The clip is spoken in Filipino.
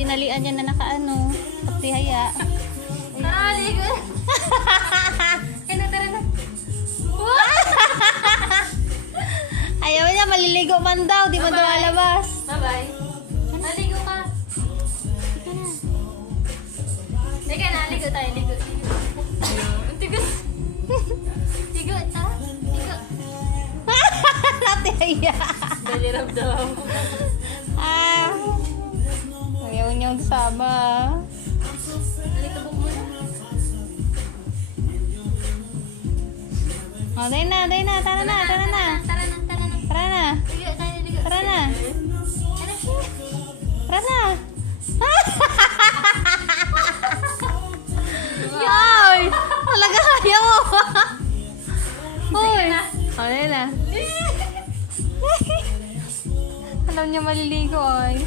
tinalian niya na nakaano. Pati haya. Tara, ligo. Tara na. Ayaw niya, maliligo man daw. Di man daw Bye-bye. alabas. Bye-bye. Naligo ka. Teka na, ligo tayo, ligo. Tigas. Ligo, ta? Ligo. Pati haya. Dali ramdam. Ah. Ayaw niyang sama. Nalikabok mo na. Oh, day na. Tara na. Tara na. Tara na. Ligo tayo, ligo. Tara na. Tara, siya. Tara na. Yoy! Talaga ayaw mo. Hoy. Oh, day na. Alam niya maliligo ay.